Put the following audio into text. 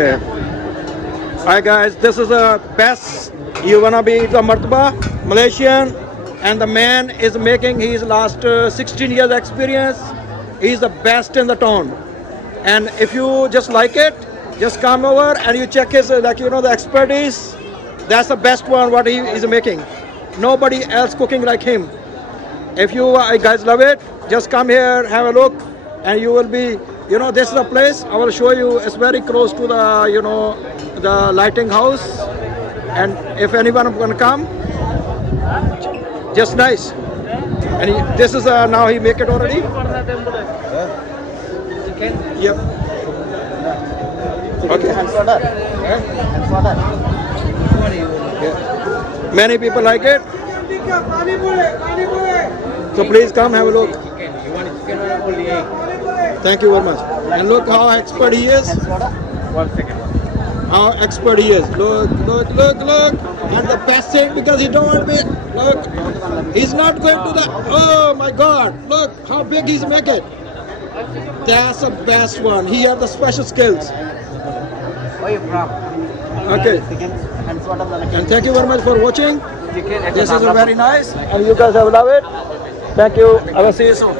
Hi guys, this is the best. You wanna be the martaba Malaysian, and the man is making his last 16 years experience. He's the best in the town, and if you just like it, just come over and you check his the expertise. That's the best one what he is making. Nobody else cooking like him. If you guys love it, just come here, have a look, and you will be. This is the place. I will show you. It's very close to the lighting house. And if anyone can come, just nice. And this is now he make it already. Yep. Okay. Yeah. Many people like it. So please come have a look. Thank you very much. And look how expert he is. 1 second. How expert he is. Look. And the best thing, because he don't want me. Look. He's not going to the. Oh my God. Look how big he's making. That's the best one. He has the special skills. Where you from? Okay. And thank you very much for watching. This is very nice. And you guys have loved it. Thank you. I will see you soon.